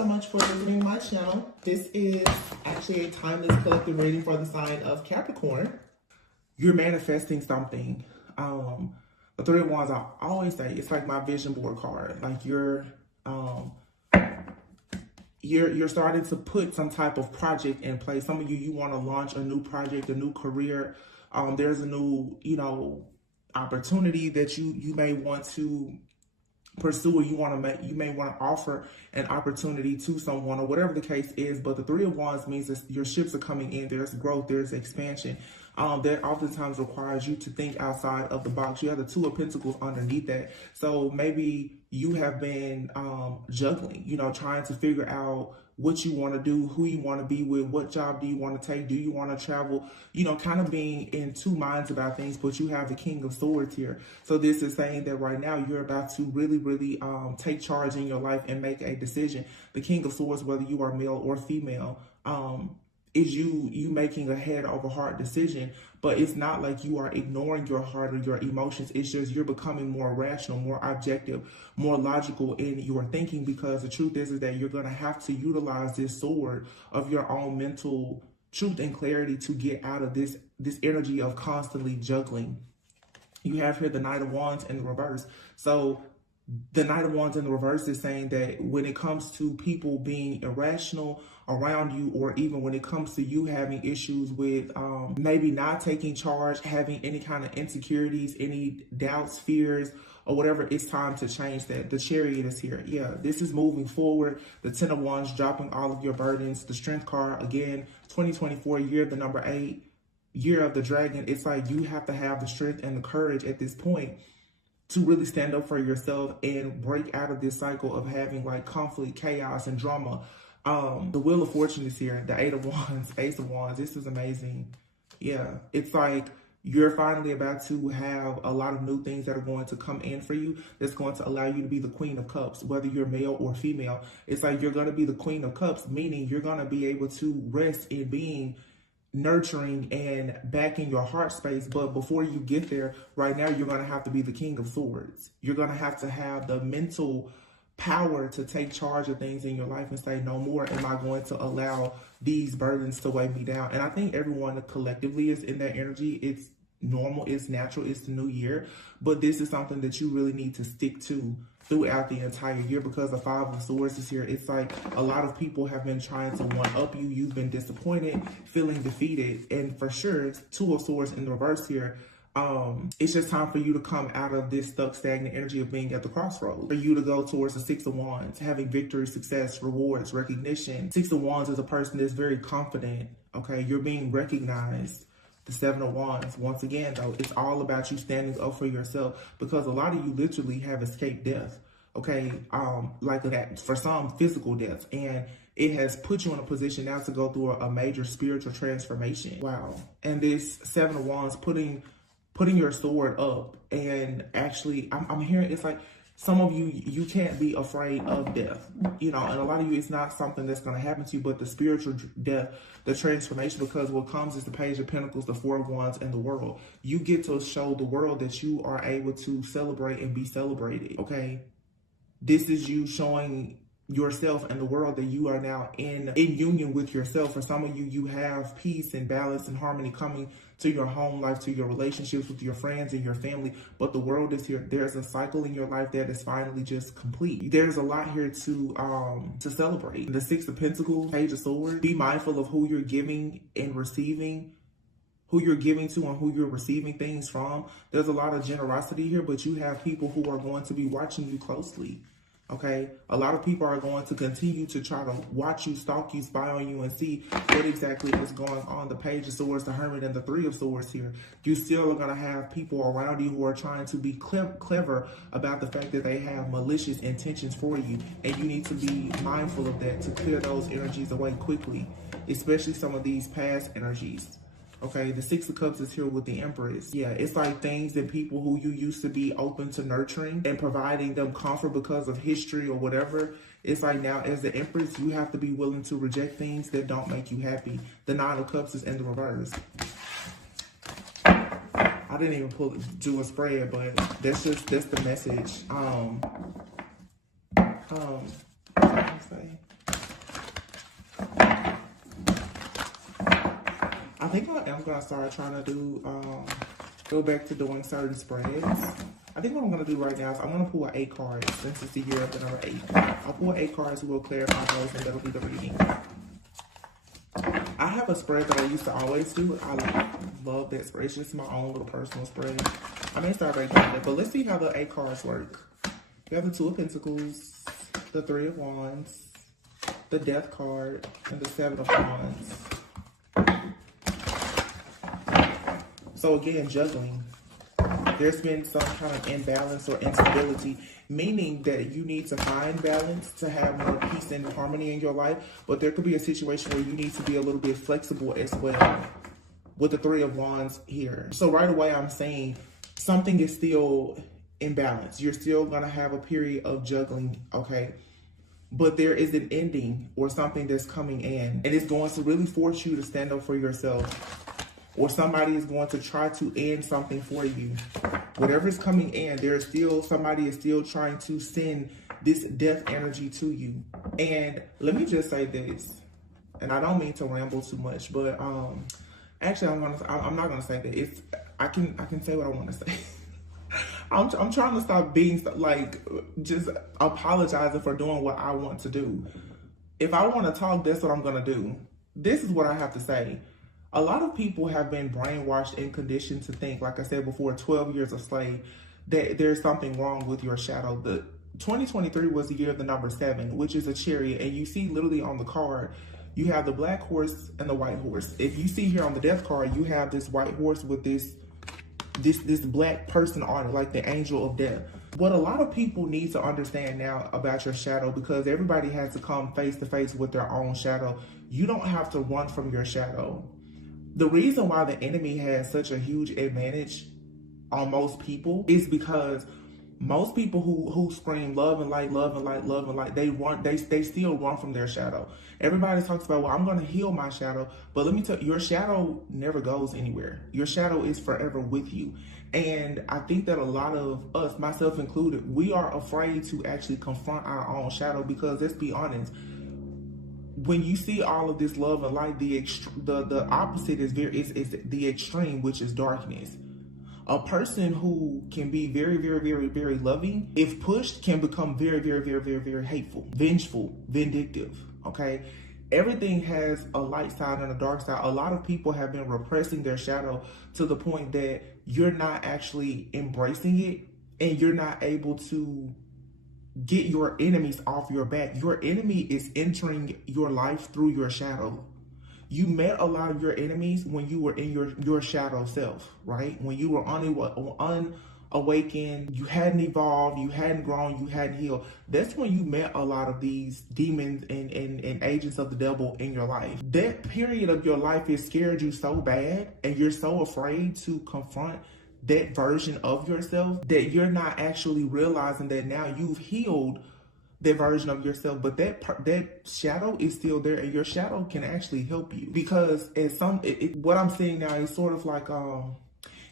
so much for visiting my channel. This is actually a timeless collective reading for the sign of Capricorn. You're manifesting something. The Three of Wands, I always say, it's like my vision board card. Like you're starting to put some type of project in place. Some of you want to launch a new project, a new career. There's a new, opportunity that you may want to pursue, or you may want to offer an opportunity to someone, or whatever the case is. But the Three of Wands means that your ships are coming in. There's growth, there's expansion. That oftentimes requires you to think outside of the box. You have the Two of Pentacles underneath that. So maybe you have been juggling, trying to figure out what you want to do, who you want to be with, what job do you want to take, do you want to travel, kind of being in two minds about things. But you have the King of Swords here. So this is saying that right now you're about to really take charge in your life and make a decision. The King of Swords, whether you are male or female, is you making a head over heart decision. But it's not like you are ignoring your heart or your emotions. It's just you're becoming more rational, more objective, more logical in your thinking, because the truth is that you're going to have to utilize this sword of your own mental truth and clarity to get out of this energy of constantly juggling. You have here the Knight of Wands in the reverse. So the Knight of Wands in the reverse is saying that when it comes to people being irrational around you, or even when it comes to you having issues with maybe not taking charge, having any kind of insecurities, any doubts, fears, or whatever, it's time to change that. The Chariot is here. Yeah, this is moving forward. The Ten of Wands, dropping all of your burdens. The Strength card, again, 2024, year of the number 8, year of the dragon. It's like you have to have the strength and the courage at this point to really stand up for yourself and break out of this cycle of having like conflict, chaos, and drama. The Wheel of Fortune is here. The Eight of Wands, Ace of Wands. This is amazing. Yeah, it's like you're finally about to have a lot of new things that are going to come in for you. That's going to allow you to be the Queen of Cups, whether you're male or female. It's like you're going to be the Queen of Cups, meaning you're going to be able to rest in being nurturing and back in your heart space. But before you get there, right now, you're going to have to be the King of Swords. You're going to have the mental power to take charge of things in your life and say, no more am I going to allow these burdens to weigh me down. And I think everyone collectively is in that energy. It's normal, it's natural, it's the new year. But this is something that you really need to stick to throughout the entire year, because the Five of Swords is here. It's like a lot of people have been trying to one-up you. You've been disappointed, feeling defeated. And for sure, Two of Swords in the reverse here. It's just time for you to come out of this stuck, stagnant energy of being at the crossroads. For you to go towards the Six of Wands, having victory, success, rewards, recognition. Six of Wands is a person that's very confident. Okay, you're being recognized. The Seven of Wands, once again, though, it's all about you standing up for yourself, because a lot of you literally have escaped death. Okay, like that, for some physical death, and it has put you in a position now to go through a major spiritual transformation. Wow. And this Seven of Wands, putting your sword up, and actually I'm hearing it's like some of you can't be afraid of death, and a lot of you, it's not something that's going to happen to you, but the spiritual death, the transformation, because what comes is the Page of Pentacles, the Four of Wands, and the World. You get to show the world that you are able to celebrate and be celebrated. Okay, this is you showing yourself and the world that you are now in union with yourself. For some of you, you have peace and balance and harmony coming to your home life, to your relationships with your friends and your family. But the world is here. There's a cycle in your life that is finally just complete. There's a lot here to celebrate. The Six of Pentacles, Page of Swords. Be mindful of who you're giving and receiving, who you're giving to and who you're receiving things from. There's a lot of generosity here, but you have people who are going to be watching you closely. Okay, a lot of people are going to continue to try to watch you, stalk you, spy on you, and see what exactly is going on. The Page of Swords, the Hermit, and the Three of Swords here. You still are going to have people around you who are trying to be clever about the fact that they have malicious intentions for you. And you need to be mindful of that to clear those energies away quickly, especially some of these past energies. Okay, the Six of Cups is here with the Empress. Yeah, it's like things that people who you used to be open to nurturing and providing them comfort because of history or whatever. It's like now, as the Empress, you have to be willing to reject things that don't make you happy. The Nine of Cups is in the reverse. I didn't even do a spread, but that's the message. What did I say? I think I am going to start trying to do, go back to doing certain spreads. I think what I'm going to do right now is I'm going to pull 8 cards since it's the year of the number 8. I'll pull 8 cards, we'll clarify those, and that'll be the reading. I have a spread that I used to always do. I love that spread. It's just my own little personal spread. I may start breaking it, but let's see how the 8 cards work. We have the 2 of Pentacles, the 3 of Wands, the Death card, and the 7 of Wands. So again, juggling. There's been some kind of imbalance or instability, meaning that you need to find balance to have more peace and harmony in your life. But there could be a situation where you need to be a little bit flexible as well with the 3 of Wands here. So right away, I'm saying something is still in balance. You're still going to have a period of juggling, okay? But there is an ending or something that's coming in, and it's going to really force you to stand up for yourself. Or somebody is going to try to end something for you. Whatever is coming in, somebody is still trying to send this death energy to you. And let me just say this, and I don't mean to ramble too much, but actually I'm not gonna say that. I can say what I want to say. I'm trying to stop being like just apologizing for doing what I want to do. If I want to talk, that's what I'm gonna do. This is what I have to say. A lot of people have been brainwashed and conditioned to think, like I said before, 12 years of slave, that there's something wrong with your shadow. The 2023 was the year of the number 7, which is a chariot. And you see literally on the card, you have the black horse and the white horse. If you see here on the death card, you have this white horse with this black person on it, like the angel of death. What a lot of people need to understand now about your shadow, because everybody has to come face to face with their own shadow. You don't have to run from your shadow. The reason why the enemy has such a huge advantage on most people is because most people who scream love and light, love and light, love and light, they still run from their shadow. Everybody talks about, well, I'm going to heal my shadow. But let me tell you, your shadow never goes anywhere. Your shadow is forever with you. And I think that a lot of us, myself included, we are afraid to actually confront our own shadow, because let's be honest, when you see all of this love and light, the opposite is the extreme, which is darkness. A person who can be very, very, very, very loving, if pushed, can become very, very, very, very, very hateful, vengeful, vindictive, okay? Everything has a light side and a dark side. A lot of people have been repressing their shadow to the point that you're not actually embracing it, and you're not able to get your enemies off your back. Your enemy is entering your life through your shadow. You met a lot of your enemies when you were in your shadow self, right? When you were unawakened, you hadn't evolved, you hadn't grown, you hadn't healed. That's when you met a lot of these demons and agents of the devil in your life. That period of your life has scared you so bad, and you're so afraid to confront that version of yourself that you're not actually realizing that now you've healed that version of yourself, but that shadow is still there, and your shadow can actually help you. Because what I'm seeing now is sort of like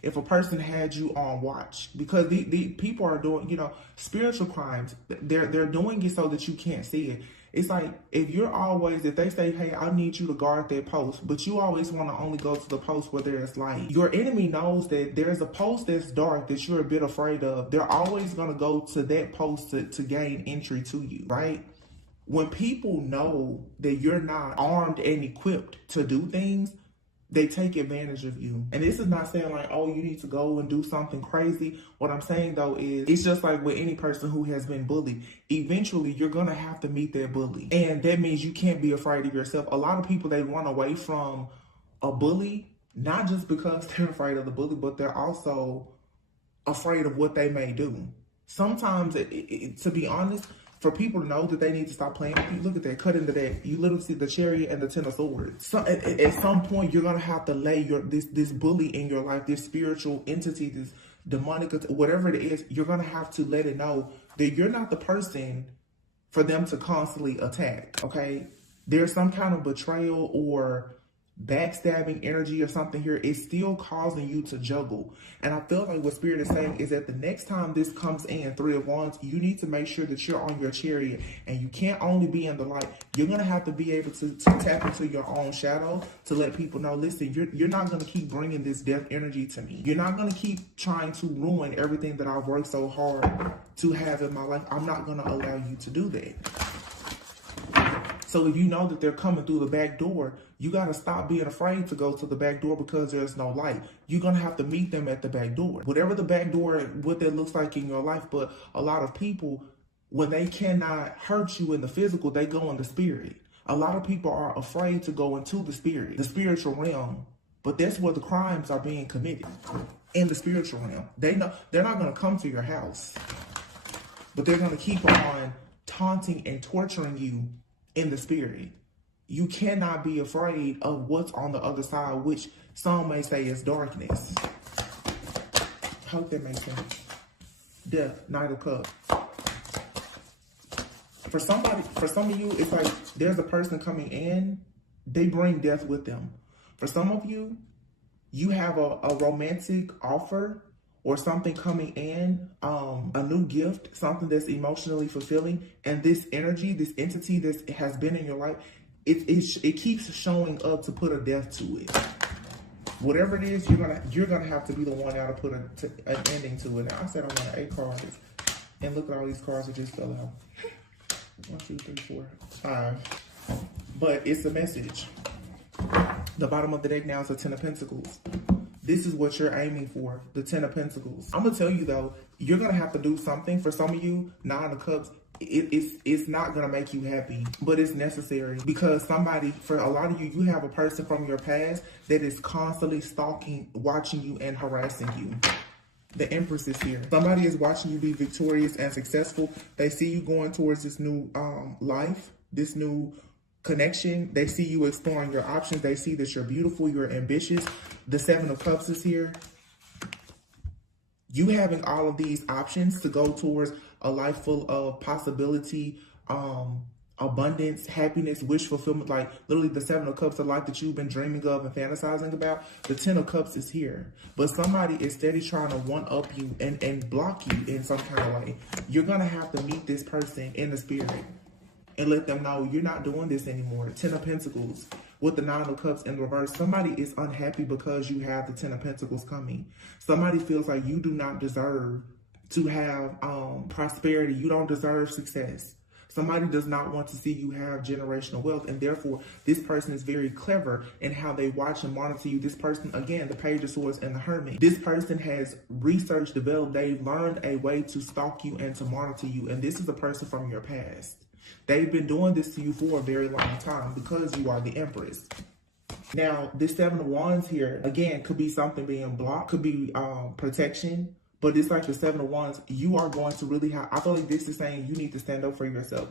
if a person had you on watch, because the people are doing, spiritual crimes. They're doing it so that you can't see it. It's like if they say, hey, I need you to guard that post, but you always want to only go to the post where there's light. Your enemy knows that there's a post that's dark that you're a bit afraid of. They're always going to go to that post to gain entry to you, right? When people know that you're not armed and equipped to do things, they take advantage of you. And this is not saying like, oh, you need to go and do something crazy. What I'm saying though is, it's just like with any person who has been bullied. Eventually, you're going to have to meet that bully. And that means you can't be afraid of yourself. A lot of people, they run away from a bully, not just because they're afraid of the bully, but they're also afraid of what they may do. Sometimes, to be honest, for people to know that they need to stop playing with you, look at that, cut into that. You literally see the chariot and the 10 of swords. So at some point, you're going to have to lay this bully in your life, this spiritual entity, this demonic, whatever it is, you're going to have to let it know that you're not the person for them to constantly attack, okay? There's some kind of betrayal, or backstabbing energy or something here, it's still causing you to juggle. And I feel like what Spirit is saying is that the next time this comes in, Three of Wands, you need to make sure that you're on your chariot, and you can't only be in the light. You're going to have to be able to tap into your own shadow to let people know, listen, you're not going to keep bringing this death energy to me. You're not going to keep trying to ruin everything that I've worked so hard to have in my life. I'm not going to allow you to do that. So if you know that they're coming through the back door, you got to stop being afraid to go to the back door because there's no light. You're going to have to meet them at the back door. Whatever the back door, what that looks like in your life. But a lot of people, when they cannot hurt you in the physical, they go in the spirit. A lot of people are afraid to go into the spirit, the spiritual realm. But that's where the crimes are being committed, in the spiritual realm. They know they're not going to come to your house, but they're going to keep on taunting and torturing you in the spirit. You cannot be afraid of what's on the other side, which some may say is darkness. Hope that makes sense. Death, Knight of Cups. For some of you, it's like there's a person coming in, they bring death with them. For some of you, you have a romantic offer or something coming in, a new gift, something that's emotionally fulfilling, and this energy, this entity that has been in your life, it keeps showing up to put a death to it. Whatever it is, you're gonna have to be the one now to put an ending to it. Now I said I want 8 cards, and look at all these cards that just fell out. 1, 2, 3, 4, 5. But it's a message. The bottom of the deck now is the 10 of Pentacles. This is what you're aiming for, the 10 of Pentacles. I'm going to tell you, though, you're going to have to do something. For some of you, 9 of Cups, it's not going to make you happy, but it's necessary. Because somebody, for a lot of you, you have a person from your past that is constantly stalking, watching you, and harassing you. The Empress is here. Somebody is watching you be victorious and successful. They see you going towards this new life, this new connection. They see you exploring your options. They see that you're beautiful, you're ambitious. The 7 of Cups is here. You having all of these options to go towards a life full of possibility, abundance, happiness, wish fulfillment. Like literally the 7 of Cups, the life that you've been dreaming of and fantasizing about. The 10 of Cups is here. But somebody is steady trying to one-up you and block you in some kind of way. You're going to have to meet this person in the spirit and let them know you're not doing this anymore. 10 of Pentacles with the 9 of Cups in reverse. Somebody is unhappy because you have the 10 of Pentacles coming. Somebody feels like you do not deserve to have prosperity. You don't deserve success. Somebody does not want to see you have generational wealth, and therefore this person is very clever in how they watch and monitor you. This person, again, the Page of Swords and the Hermit. This person has researched, developed, they've learned a way to stalk you and to monitor you, and this is a person from your past. They've been doing this to you for a very long time because you are the Empress. Now, this 7 of Wands here, again, could be something being blocked, could be protection, but it's like the 7 of Wands, you are going to really have, I feel like this is saying you need to stand up for yourself.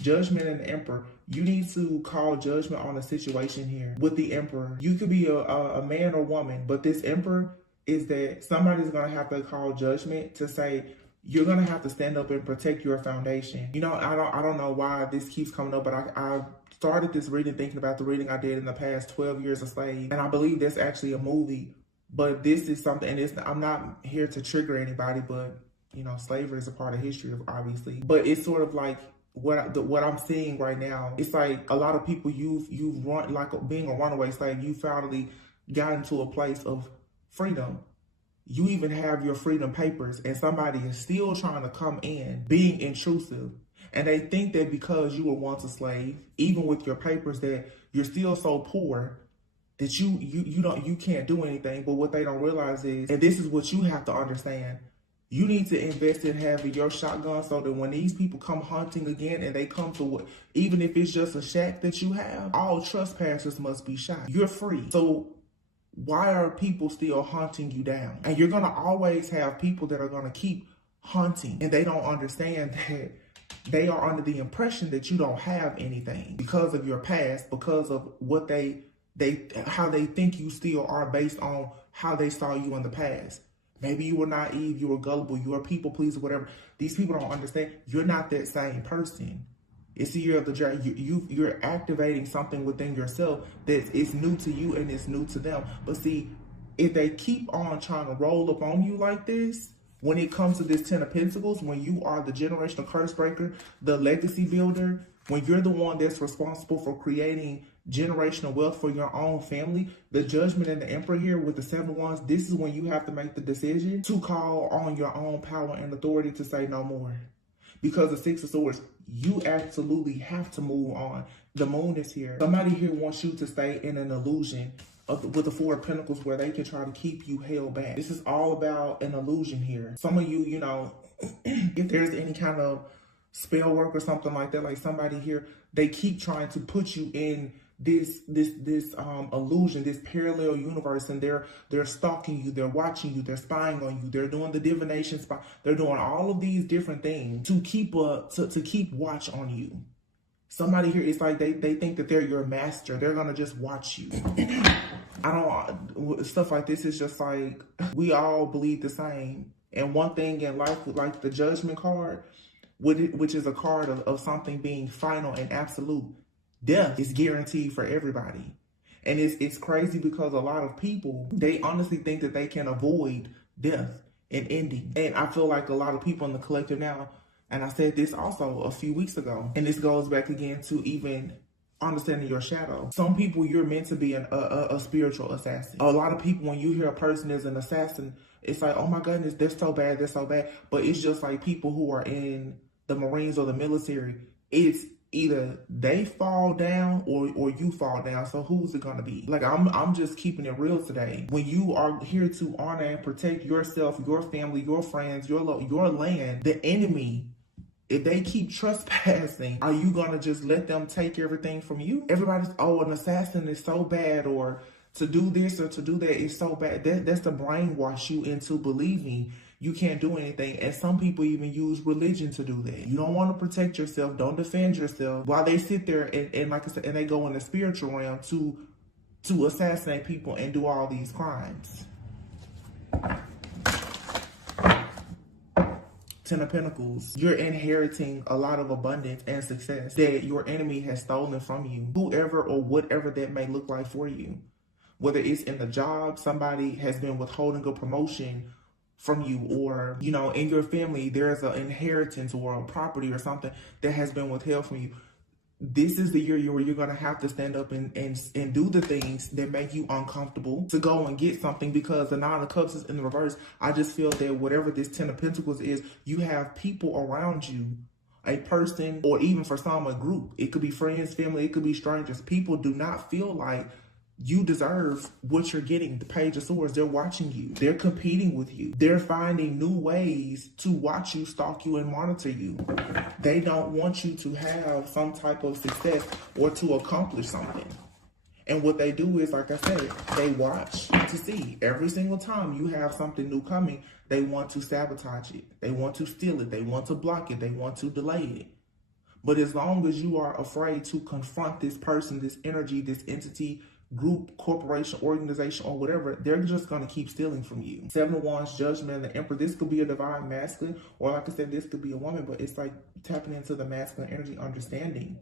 Judgment and the Emperor, you need to call judgment on a situation here with the Emperor. You could be a man or woman, but this Emperor is that somebody's going to have to call judgment to say, you're going to have to stand up and protect your foundation. You know, I don't know why this keeps coming up, but I started this reading thinking about the reading I did in the past 12 Years a Slave. And I believe that's actually a movie, but this is something, and I'm not here to trigger anybody, but, you know, slavery is a part of history, obviously. But it's sort of like what I'm seeing right now. It's like a lot of people, you've run, like being a runaway slave, you finally got into a place of freedom. You even have your freedom papers, and somebody is still trying to come in, being intrusive. And they think that because you were once a slave, even with your papers, that you're still so poor that you can't do anything. But what they don't realize is, and this is what you have to understand, you need to invest in having your shotgun so that when these people come hunting again and they come to what, even if it's just a shack that you have, all trespassers must be shot. You're free. So why are people still hunting you down? And you're going to always have people that are going to keep hunting, and they don't understand that they are under the impression that you don't have anything because of your past, because of what how they think you still are based on how they saw you in the past. Maybe you were naive, you were gullible, you were people pleaser, whatever. These people don't understand you're not that same person. It's the year of the dragon. You're activating something within yourself that is new to you and it's new to them. But see, if they keep on trying to roll up on you like this, when it comes to this 10 of Pentacles, when you are the generational curse breaker, the legacy builder, when you're the one that's responsible for creating generational wealth for your own family, the Judgment and the Emperor here with the 7 of Wands, this is when you have to make the decision to call on your own power and authority to say no more. Because the 6 of Swords, you absolutely have to move on. The Moon is here. Somebody here wants you to stay in an illusion with the 4 of Pentacles where they can try to keep you held back. This is all about an illusion here. Some of you, you know, if there's any kind of spell work or something like that, like somebody here, they keep trying to put you in this illusion, this parallel universe, and they're stalking you, they're watching you, they're spying on you, they're doing the divination spy, they're doing all of these different things to keep watch on you. Somebody here, it's like they think that they're your master. They're gonna just watch you. Stuff like this is just like, we all believe the same. And one thing in life, like the Judgment card, which is a card of something being final and absolute, death is guaranteed for everybody. And it's crazy because a lot of people, they honestly think that they can avoid death and ending. And I feel like a lot of people in the collective now, and I said this also a few weeks ago, and this goes back again to even understanding your shadow. Some people, you're meant to be a spiritual assassin. A lot of people, when you hear a person is an assassin, it's like, oh my goodness, they're so bad, they're so bad. But it's just like people who are in the Marines or the military, it's either they fall down or you fall down. So who's it gonna be? Like, I'm just keeping it real today. When you are here to honor and protect yourself, your family, your friends, your land, the enemy, if they keep trespassing, are you gonna just let them take everything from you? Everybody's, oh, an assassin is so bad, or to do this or to do that is so bad. That's to brainwash you into believing you can't do anything. And some people even use religion to do that. You don't want to protect yourself, don't defend yourself, while they sit there and like I said, and they go in the spiritual realm to assassinate people and do all these crimes. 10 of Pentacles, you're inheriting a lot of abundance and success that your enemy has stolen from you, whoever or whatever that may look like for you. Whether it's in the job, somebody has been withholding a promotion from you, or, you know, in your family, there's an inheritance or a property or something that has been withheld from you. This is the year where you're going to have to stand up and do the things that make you uncomfortable to go and get something, because the 9 of Cups is in the reverse. I just feel that whatever this 10 of Pentacles is, you have people around you, a person, or even for some, a group. It could be friends, family, it could be strangers. People do not feel like you deserve what you're getting. The Page of Swords, they're watching you. They're competing with you. They're finding new ways to watch you, stalk you, and monitor you. They don't want you to have some type of success or to accomplish something. And what they do is, like I said, they watch to see. Every single time you have something new coming, they want to sabotage it. They want to steal it. They want to block it. They want to delay it. But as long as you are afraid to confront this person, this energy, this entity, group, corporation, organization, or whatever, they're just going to keep stealing from you. 7 of Wands, Judgment, and the Emperor. This could be a divine masculine, or like I said, this could be a woman, but it's like tapping into the masculine energy, understanding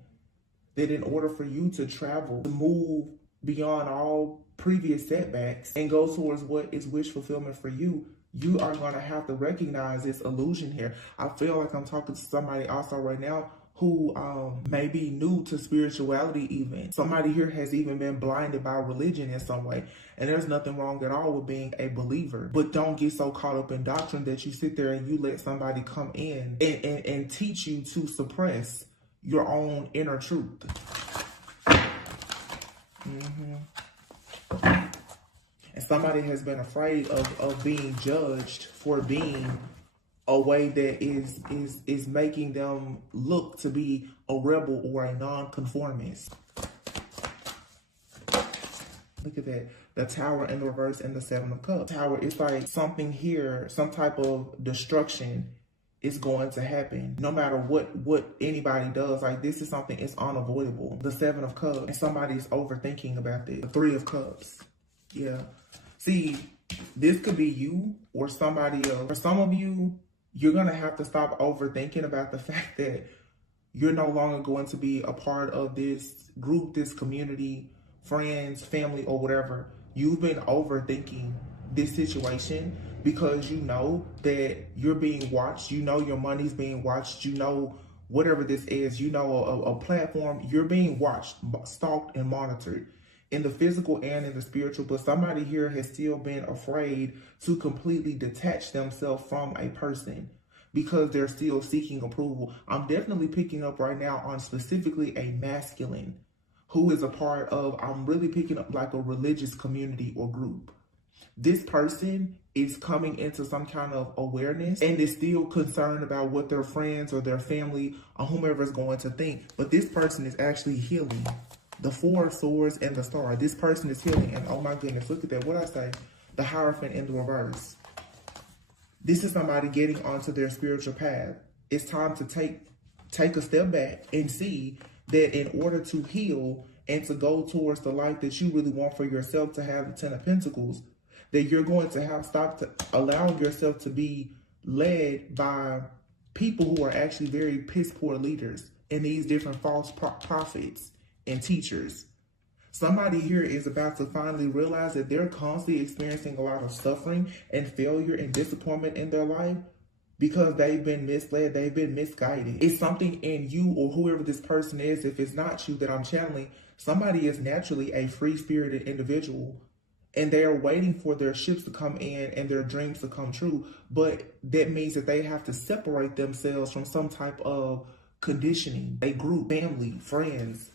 that in order for you to travel, to move beyond all previous setbacks and go towards what is wish fulfillment for you, you are going to have to recognize this illusion here. I feel like I'm talking to somebody also right now who may be new to spirituality even. Somebody here has even been blinded by religion in some way. And there's nothing wrong at all with being a believer. But don't get so caught up in doctrine that you sit there and you let somebody come in and teach you to suppress your own inner truth. And somebody has been afraid of being judged for being a way that is making them look to be a rebel or a non-conformist. Look at that. The Tower in the reverse and the 7 of Cups. Tower, it's like something here, some type of destruction is going to happen. No matter what anybody does, like this is something, it's unavoidable. The 7 of Cups, and somebody's overthinking about this. The 3 of Cups. Yeah. See, this could be you or somebody else. For some of you, you're going to have to stop overthinking about the fact that You're no longer going to be a part of this group, this community, friends, family, or whatever. You've been overthinking this situation because you know that you're being watched. You know your money's being watched. You know whatever this is. You know a platform. You're being watched, stalked, and monitored in the physical and in the spiritual. But somebody here has still been afraid to completely detach themselves from a person, because they're still seeking approval. I'm definitely picking up right now on specifically a masculine who is a part of, I'm really picking up like a religious community or group. This person is coming into some kind of awareness and is still concerned about what their friends or their family or whomever is going to think. But this person is actually healing. The 4 of Swords and the Star. This person is healing. And oh my goodness, look at that. What I say? The Hierophant in the reverse. This is somebody getting onto their spiritual path. It's time to take a step back and see that in order to heal and to go towards the life that you really want for yourself, to have the 10 of Pentacles, that you're going to have stop allowing yourself to be led by people who are actually very piss poor leaders and these different false prophets and teachers. Somebody here is about to finally realize that they're constantly experiencing a lot of suffering and failure and disappointment in their life because they've been misled, they've been misguided. It's something in you or whoever this person is, if it's not you that I'm channeling, somebody is naturally a free-spirited individual and they're waiting for their ships to come in and their dreams to come true. But that means that they have to separate themselves from some type of conditioning, a group, family, friends.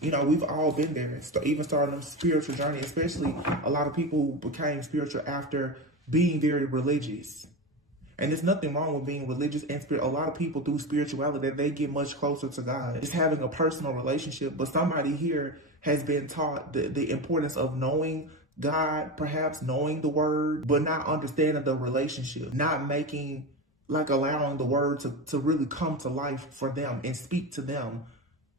You know, we've all been there, even starting a spiritual journey, especially a lot of people who became spiritual after being very religious. And there's nothing wrong with being religious and spirit. A lot of people through spirituality, they get much closer to God. It's having a personal relationship. But somebody here has been taught the importance of knowing God, perhaps knowing the word, but not understanding the relationship, not making, like allowing the word to really come to life for them and speak to them.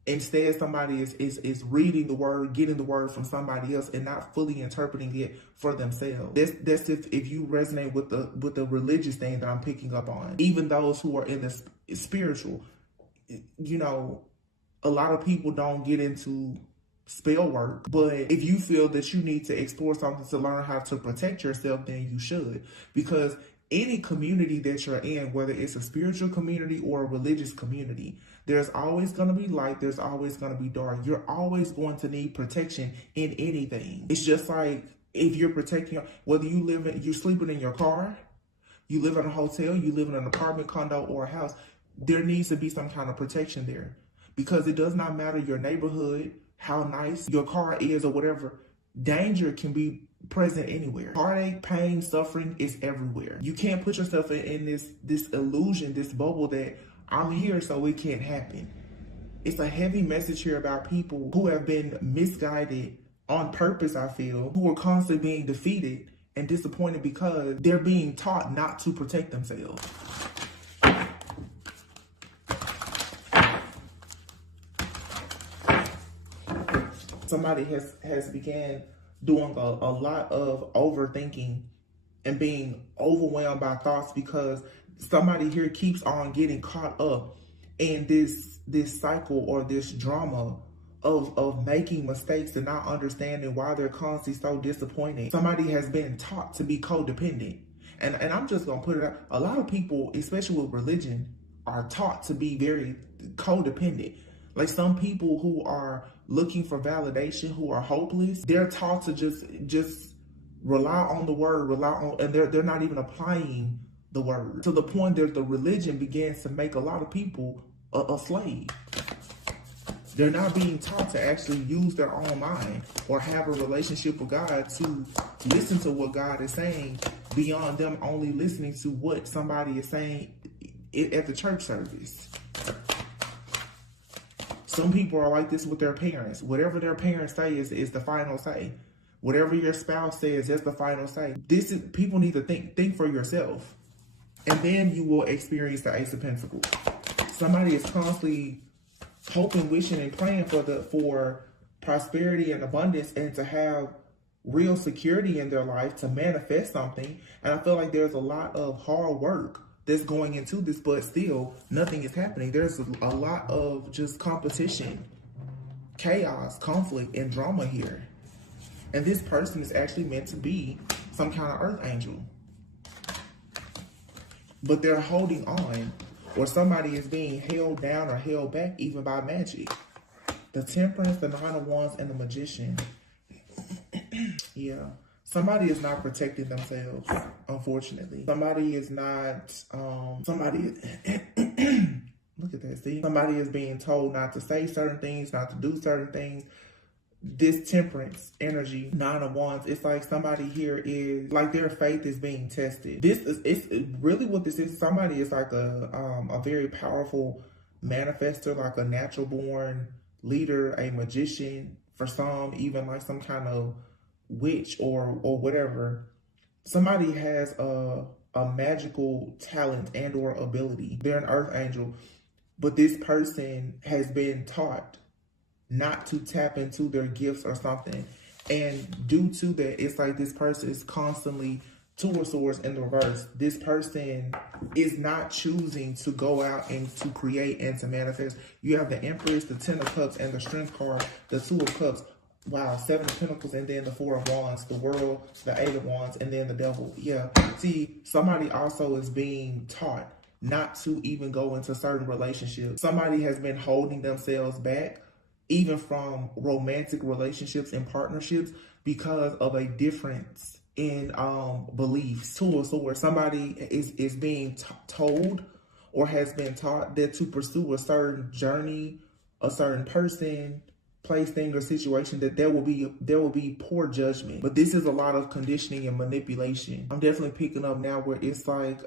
Instead, somebody is reading the word, getting the word from somebody else and not fully interpreting it for themselves. That's if you resonate with the religious thing that I'm picking up on. Even those who are in the spiritual, you know, a lot of people don't get into spell work, but if you feel that you need to explore something to learn how to protect yourself, then you should. Because any community that you're in, whether it's a spiritual community or a religious community, there's always going to be light. There's always going to be dark. You're always going to need protection in anything. It's just like if you're protecting, whether you're sleeping in your car, you live in a hotel, you live in an apartment, condo, or a house, there needs to be some kind of protection there. Because it does not matter your neighborhood, how nice your car is or whatever, danger can be present anywhere. Heartache, pain, suffering is everywhere. You can't put yourself in this illusion, this bubble that I'm here so it can't happen. It's a heavy message here about people who have been misguided on purpose, I feel, who are constantly being defeated and disappointed because they're being taught not to protect themselves. Somebody has began doing a lot of overthinking and being overwhelmed by thoughts because somebody here keeps on getting caught up in this cycle or this drama of making mistakes and not understanding why they're constantly so disappointed. Somebody has been taught to be codependent. And I'm just going to put it out. A lot of people, especially with religion, are taught to be very codependent. Like some people who are looking for validation, who are hopeless, they're taught to just rely on the word, and they're not even applying the word, to the point that the religion begins to make a lot of people a slave. They're not being taught to actually use their own mind or have a relationship with God, to listen to what God is saying beyond them only listening to what somebody is saying at the church service. Some people are like this with their parents. Whatever their parents say is the final say. Whatever your spouse says, that's the final say. People need to think for yourself. And then you will experience the Ace of Pentacles. Somebody is constantly hoping, wishing, and praying for prosperity and abundance and to have real security in their life, to manifest something. And I feel like there's a lot of hard work that's going into this, but still nothing is happening. There's a lot of just competition, chaos, conflict, and drama here. And this person is actually meant to be some kind of earth angel. But they're holding on, or somebody is being held down or held back even by magic. The Temperance, the Nine of Wands, and the Magician. Yeah. Somebody is not protecting themselves, unfortunately. Somebody is not, look at that, see? Somebody is being told not to say certain things, not to do certain things. This Temperance energy, Nine of Wands, it's like somebody here is, like their faith is being tested. It's really what this is. Somebody is like a very powerful manifester, like a natural born leader, a magician, for some, even like some kind of witch or whatever. Somebody has a magical talent and or ability. They're an earth angel, but this person has been taught not to tap into their gifts or something. And due to that, it's like this person is constantly Two of Swords in the reverse. This person is not choosing to go out and to create and to manifest. You have the Empress, the Ten of Cups, and the Strength card, the Two of Cups. Wow, Seven of Pentacles, and then the Four of Wands, the World, the Eight of Wands, and then the Devil. Yeah, see, somebody also is being taught not to even go into certain relationships. Somebody has been holding themselves back, even from romantic relationships and partnerships, because of a difference in beliefs. Two of Swords, somebody is being told or has been taught that to pursue a certain journey, a certain person, place, thing, or situation, that there will be poor judgment. But this is a lot of conditioning and manipulation. I'm definitely picking up now where it's like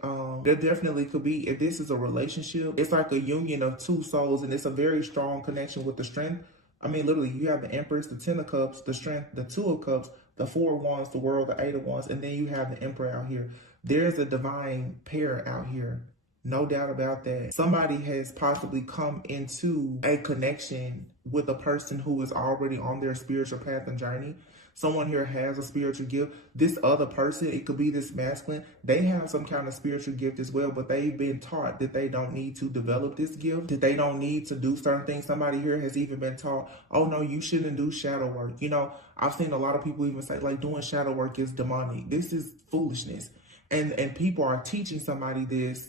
there definitely could be, if this is a relationship, it's like a union of two souls, and it's a very strong connection with the Strength. I mean, literally, you have the Empress, the Ten of Cups, the Strength, the Two of Cups, the Four of Wands, the World, the Eight of Wands, and then you have the Emperor out here. There's a divine pair out here. No doubt about that. Somebody has possibly come into a connection with a person who is already on their spiritual path and journey. Someone here has a spiritual gift. This other person, it could be this masculine, they have some kind of spiritual gift as well, but they've been taught that they don't need to develop this gift, that they don't need to do certain things. Somebody here has even been taught, oh no, you shouldn't do shadow work. You know, I've seen a lot of people even say like doing shadow work is demonic. This is foolishness. And people are teaching somebody this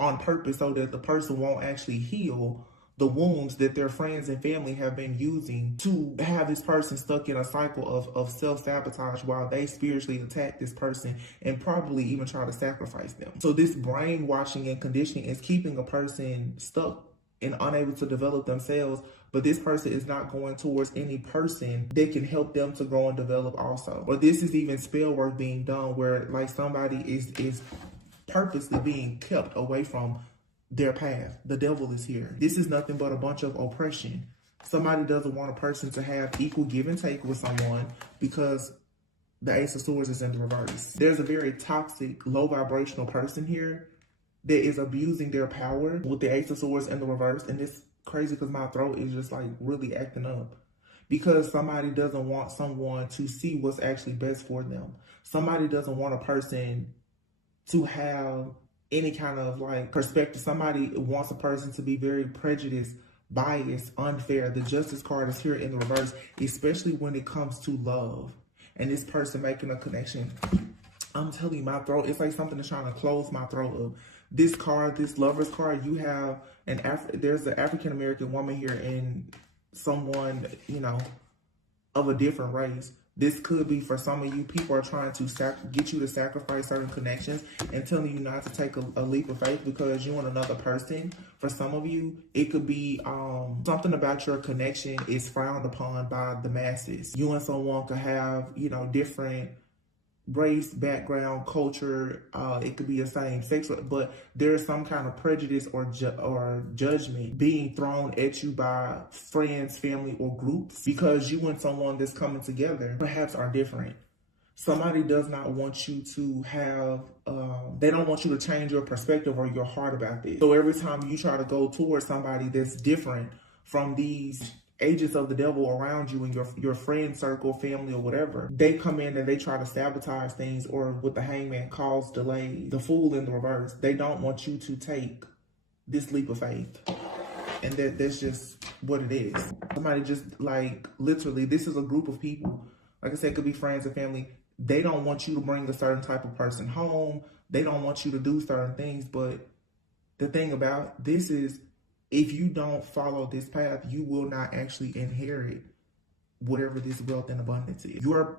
on purpose so that the person won't actually heal the wounds that their friends and family have been using to have this person stuck in a cycle of self-sabotage while they spiritually attack this person and probably even try to sacrifice them. So this brainwashing and conditioning is keeping a person stuck and unable to develop themselves, but this person is not going towards any person that can help them to grow and develop also. Or this is even spell work being done where like somebody is purposely being kept away from their path. The devil is here. This is nothing but a bunch of oppression. Somebody doesn't want a person to have equal give and take with someone because the Ace of Swords is in the reverse. There's a very toxic, low vibrational person here that is abusing their power with the Ace of Swords in the reverse. And it's crazy because my throat is just like really acting up because somebody doesn't want someone to see what's actually best for them. Somebody doesn't want a person to have any kind of like perspective. Somebody wants a person to be very prejudiced, biased, unfair. The Justice card is here in the reverse, especially when it comes to love. And this person making a connection. I'm telling you, my throat, it's like something is trying to close my throat up. This card, this Lover's card, you have there's an African-American woman here and someone, you know, of a different race. This could be for some of you, people are trying to get you to sacrifice certain connections and telling you not to take a leap of faith because you want another person. For some of you, it could be something about your connection is frowned upon by the masses. You and someone could have, you know, different race, background, culture. It could be the same sex, but there's some kind of prejudice or judgment being thrown at you by friends, family, or groups because you and someone that's coming together perhaps are different. Somebody does not want you to have, they don't want you to change your perspective or your heart about this. So every time you try to go towards somebody that's different from these agents of the devil around you and your friend circle, family, or whatever. They come in and they try to sabotage things, or with the hangman, cause delays. The fool in the reverse. They don't want you to take this leap of faith. And that's just what it is. Somebody just, like, literally, this is a group of people. Like I said, it could be friends and family. They don't want you to bring a certain type of person home. They don't want you to do certain things. But the thing about this is, if you don't follow this path, you will not actually inherit whatever this wealth and abundance is. Your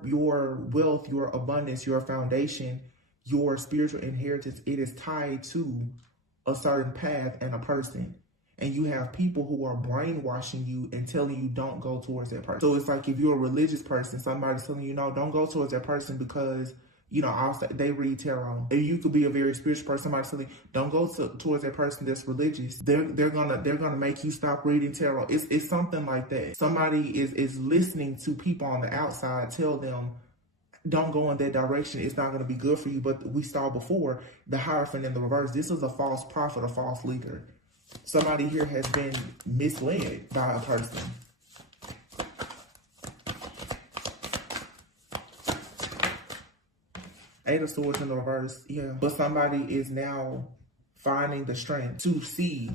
wealth, your abundance, your foundation, your spiritual inheritance, it is tied to a certain path and a person. And you have people who are brainwashing you and telling you don't go towards that person. So it's like, if you're a religious person, somebody's telling you, no, don't go towards that person because, you know, they read tarot. And you could be a very spiritual person. Somebody's telling you, don't go towards that person that's religious. They're gonna make you stop reading tarot. It's something like that. Somebody is listening to people on the outside tell them, don't go in that direction. It's not going to be good for you. But we saw before, the Hierophant in the reverse. This is a false prophet, a false leader. Somebody here has been misled by a person. Eight of Swords in the reverse, yeah. But somebody is now finding the strength to see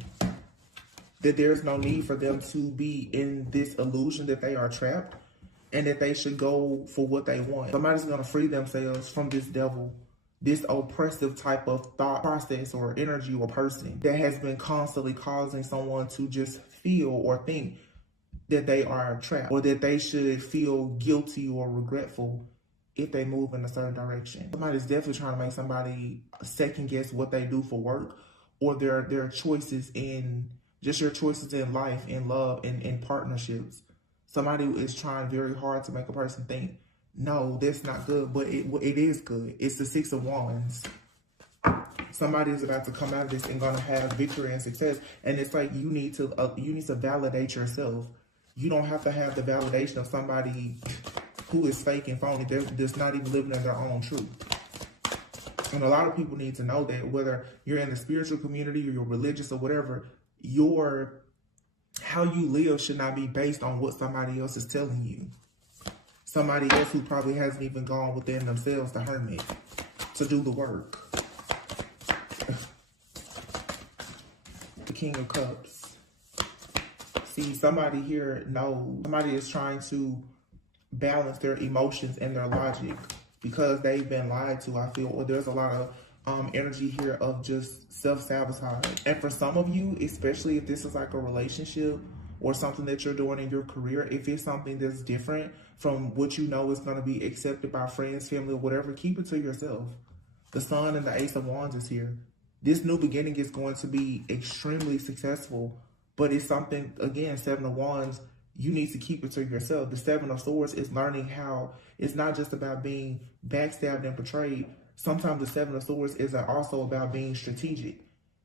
that there's no need for them to be in this illusion that they are trapped and that they should go for what they want. Somebody's going to free themselves from this devil, this oppressive type of thought process or energy or person that has been constantly causing someone to just feel or think that they are trapped, or that they should feel guilty or regretful if they move in a certain direction. Somebody's definitely trying to make somebody second guess what they do for work, or their choices in, just your choices in life, in love, in partnerships. Somebody is trying very hard to make a person think, no, that's not good, but it is good. It's the Six of Wands. Somebody is about to come out of this and gonna have victory and success. And it's like, you need to validate yourself. You don't have to have the validation of somebody who is fake and phony. They're not even living in their own truth. And a lot of people need to know that, whether you're in the spiritual community or you're religious or whatever, how you live should not be based on what somebody else is telling you. Somebody else who probably hasn't even gone within themselves, the hermit, to do the work. The King of Cups. See, somebody here knows. Somebody is trying to balance their emotions and their logic because they've been lied to, I feel. Or there's a lot of energy here of just self-sabotage. And for some of you, especially if this is like a relationship or something that you're doing in your career, if it's something that's different from what you know is going to be accepted by friends, family, or whatever, keep it to yourself. The Sun and the Ace of Wands is here. This new beginning is going to be extremely successful, but it's something, again, Seven of Wands, you need to keep it to yourself. The Seven of Swords is learning how it's not just about being backstabbed and betrayed. Sometimes the Seven of Swords is also about being strategic.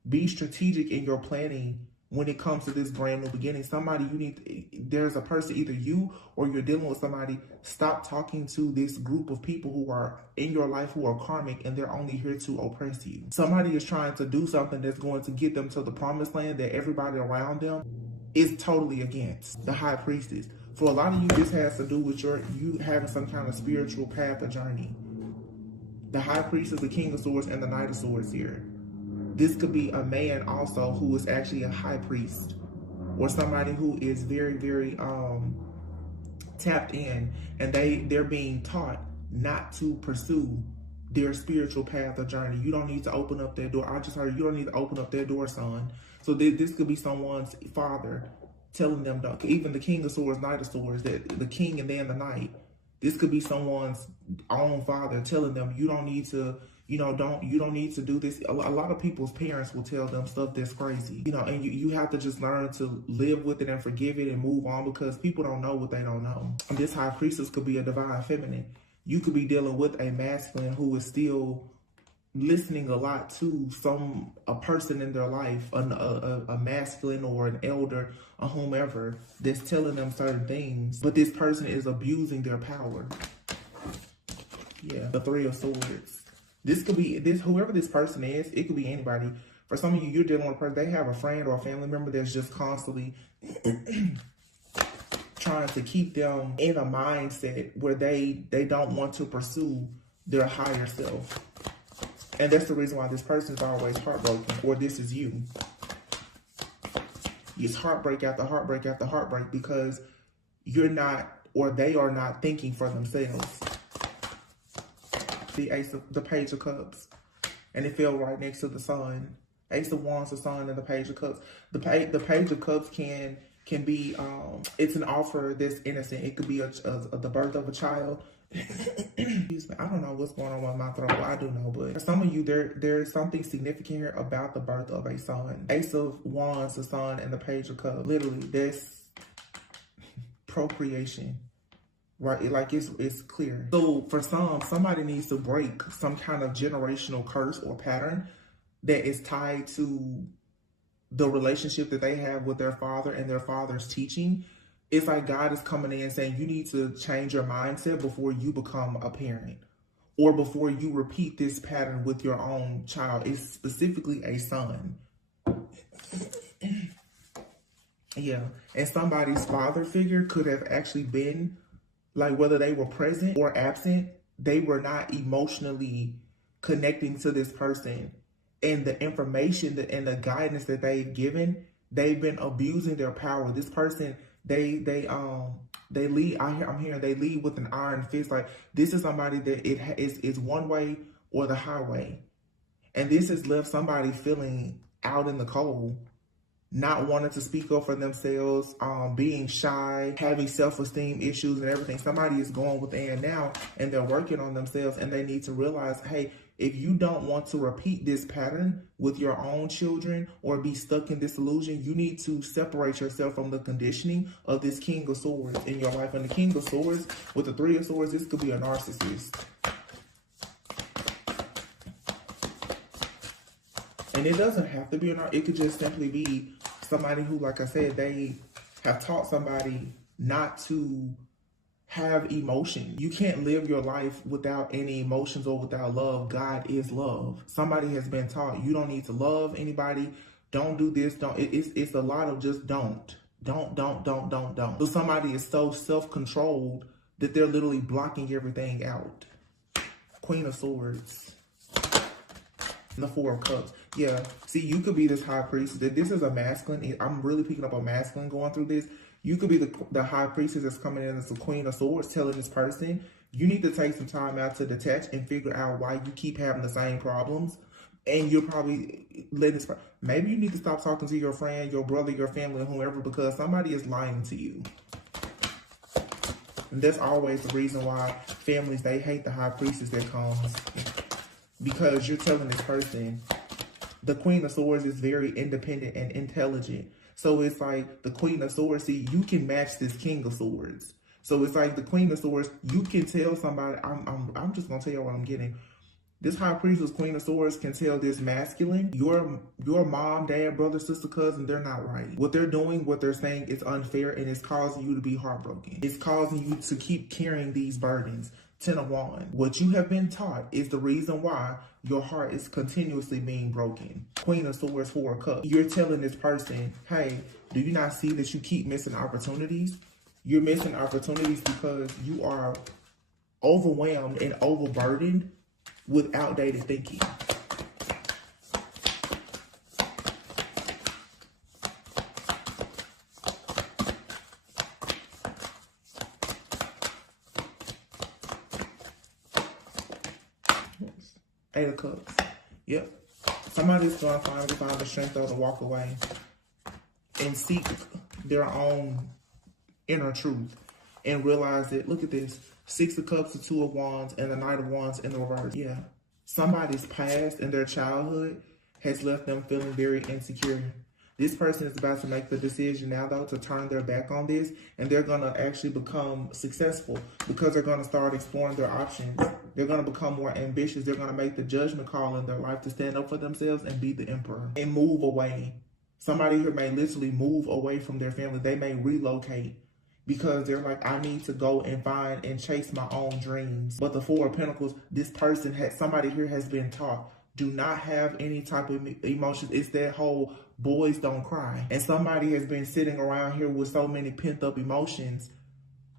Be strategic in your planning when it comes to this brand new beginning. There's a person, either you or you're dealing with somebody, stop talking to this group of people who are in your life who are karmic and they're only here to oppress you. Somebody is trying to do something that's going to get them to the promised land that everybody around them is totally against. The High Priestess. For a lot of you, this has to do with you having some kind of spiritual path or journey. The High Priestess, the King of Swords, and the Knight of Swords here. This could be a man also who is actually a high priest, or somebody who is very, very tapped in, and they're being taught not to pursue their spiritual path or journey. You don't need to open up their door. I just heard, you don't need to open up their door, son. So this could be someone's father telling them, don't. Even the King of Swords, Knight of Swords, that the king and then the knight. This could be someone's own father telling them, you don't need to, you don't need to do this. A lot of people's parents will tell them stuff that's crazy, and you have to just learn to live with it and forgive it and move on, because people don't know what they don't know. And this High Priestess could be a divine feminine. You could be dealing with a masculine who is still listening a lot to a person in their life, a masculine or an elder or whomever, that's telling them certain things, but this person is abusing their power. Yeah, the Three of Swords. This could be whoever this person is. It could be anybody. For some of you, you're dealing with a person, they have a friend or a family member that's just constantly trying to keep them in a mindset where they don't want to pursue their higher self. And that's the reason why this person is always heartbroken, or this is you. It's heartbreak after heartbreak after heartbreak because you're not, or they are not thinking for themselves. The Page of Cups, and it fell right next to the Sun. Ace of Wands, the Sun, and the Page of Cups. The Page of Cups can be, it's an offer that's innocent. It could be the birth of a child. Excuse me, I don't know what's going on with my throat. Well, I do know, but for some of you, there's something significant here about the birth of a son. Ace of Wands, the Sun, and the Page of Cups. Literally, this procreation, right? Like it's clear. So for somebody needs to break some kind of generational curse or pattern that is tied to the relationship that they have with their father and their father's teaching. It's like God is coming in saying you need to change your mindset before you become a parent, or before you repeat this pattern with your own child. It's specifically a son. Yeah. And somebody's father figure could have actually been, like, whether they were present or absent, they were not emotionally connecting to this person. And the information and the guidance that they've given, they've been abusing their power. This person, they lead. I'm hearing they lead with an iron fist. Like, this is somebody that it's one way or the highway, and this has left somebody feeling out in the cold, not wanting to speak up for themselves, being shy, having self-esteem issues and everything. Somebody is going within now, and they're working on themselves, and they need to realize, hey, if you don't want to repeat this pattern with your own children or be stuck in this illusion, you need to separate yourself from the conditioning of this King of Swords in your life. And the King of Swords, with the Three of Swords, this could be a narcissist. And it doesn't have to be a narcissist. It could just simply be somebody who, like I said, they have taught somebody not to have emotion. You can't live your life without any emotions or without love. God is love. Somebody has been taught you don't need to love anybody. Don't do this. Don't. It's a lot of just don't. So somebody is so self-controlled that they're literally blocking everything out. Queen of Swords. The Four of Cups. Yeah. See, you could be this high priest. This is a masculine. I'm really picking up a masculine going through this. You could be the high priestess that's coming in as the Queen of Swords, telling this person, you need to take some time out to detach and figure out why you keep having the same problems. And you're probably letting this, maybe you need to stop talking to your friend, your brother, your family, or whoever, because somebody is lying to you. And that's always the reason why families, they hate the high priestess that comes. Because you're telling this person, the Queen of Swords is very independent and intelligent. So it's like the Queen of Swords, see, you can match this King of Swords. So it's like the Queen of Swords, you can tell somebody, I'm just going to tell you what I'm getting. This high priestess, Queen of Swords, can tell this masculine, your mom, dad, brother, sister, cousin, they're not right. What they're doing, what they're saying is unfair, and it's causing you to be heartbroken. It's causing you to keep carrying these burdens. Ten of Wands. What you have been taught is the reason why your heart is continuously being broken. Queen of Swords, Four of Cups. You're telling this person, hey, do you not see that you keep missing opportunities? You're missing opportunities because you are overwhelmed and overburdened with outdated thinking. Eight of Cups. Yep. Somebody's going to finally find the strength though to walk away and seek their own inner truth and realize that, look at this, Six of Cups, the Two of Wands, and the Knight of Wands in the reverse. Yeah. Somebody's past in their childhood has left them feeling very insecure. This person is about to make the decision now, though, to turn their back on this, and they're going to actually become successful because they're going to start exploring their options. They're going to become more ambitious. They're going to make the judgment call in their life to stand up for themselves and be the emperor and move away. Somebody here may literally move away from their family. They may relocate because they're like, I need to go and find and chase my own dreams. But the Four of Pentacles, this person somebody here has been taught, do not have any type of emotions. It's that whole boys don't cry. And somebody has been sitting around here with so many pent up emotions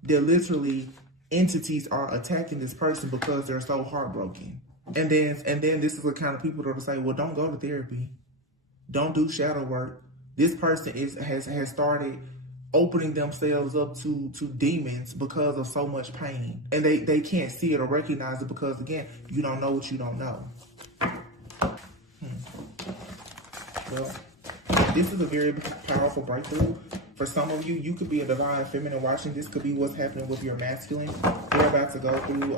that literally entities are attacking this person because they're so heartbroken. And then this is the kind of people that will say, well, don't go to therapy. Don't do shadow work. This person has started opening themselves up to demons because of so much pain. And they can't see it or recognize it because, again, you don't know what you don't know. Well, this is a very powerful breakthrough. For some of you, you could be a divine feminine watching. This could be what's happening with your masculine. They're about to go through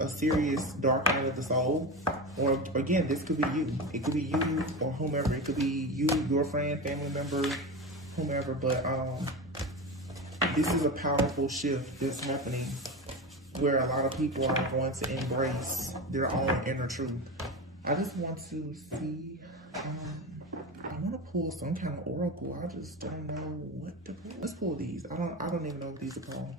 a serious dark night of the soul. Or, again, this could be you. It could be you or whomever. It could be you, your friend, family member, whomever. But this is a powerful shift that's happening where a lot of people are going to embrace their own inner truth. I just want to see... I want to pull some kind of oracle. I just don't know what to pull. Let's pull these. I don't even know what these are called.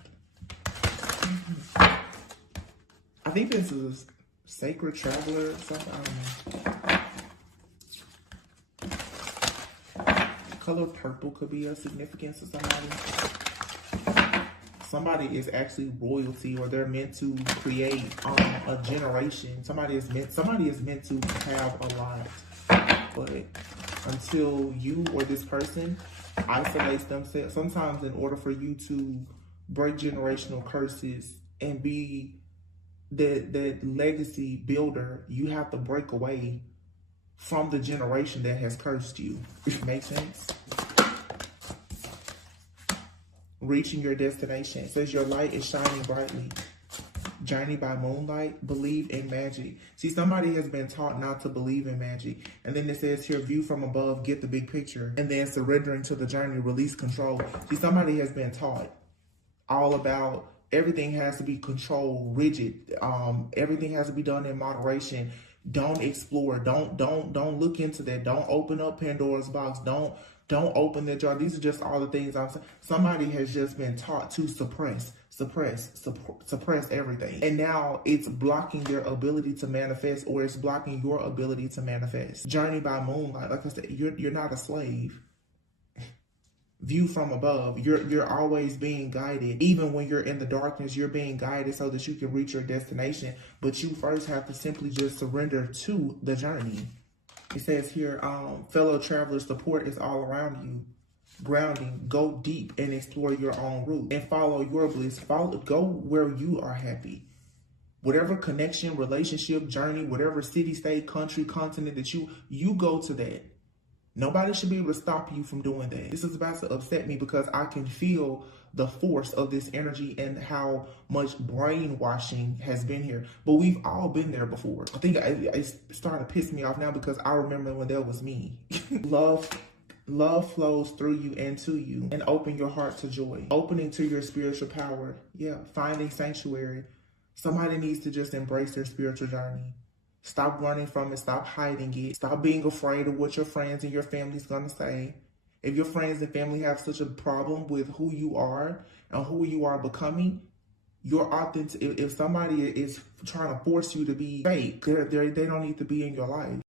I think this is Sacred Traveler or something. I don't know. Color purple could be a significance to somebody. Somebody is actually royalty, or they're meant to create a generation. Somebody is meant to have a lot. But until you or this person isolates themselves, sometimes in order for you to break generational curses and be the legacy builder, you have to break away from the generation that has cursed you. Make sense? Reaching your destination. It says your light is shining brightly. Journey by moonlight, believe in magic. See, somebody has been taught not to believe in magic. And then it says here, view from above, get the big picture. And then surrendering to the journey, release control. See, somebody has been taught all about everything has to be controlled, rigid. Everything has to be done in moderation. Don't explore. Don't look into that. Don't open up Pandora's box. Don't open the jar. These are just all the things I'm saying. Somebody has just been taught to suppress everything. And now it's blocking their ability to manifest, or it's blocking your ability to manifest. Journey by moonlight. Like I said, you're not a slave. View from above. You're always being guided. Even when you're in the darkness, you're being guided so that you can reach your destination. But you first have to simply just surrender to the journey. It says here, fellow travelers, support is all around you. Grounding, go deep and explore your own route and follow your bliss. Go where you are happy. Whatever connection, relationship, journey, whatever city, state, country, continent that you go to that. Nobody should be able to stop you from doing that. This is about to upset me because I can feel the force of this energy and how much brainwashing has been here. But we've all been there before. I think it's starting to piss me off now because I remember when that was me. Love flows through you and to you, and open your heart to joy. Opening to your spiritual power. Yeah, finding sanctuary. Somebody needs to just embrace their spiritual journey. Stop running from it. Stop hiding it. Stop being afraid of what your friends and your family is going to say. If your friends and family have such a problem with who you are and who you are becoming, your authentic. If somebody is trying to force you to be fake, they don't need to be in your life.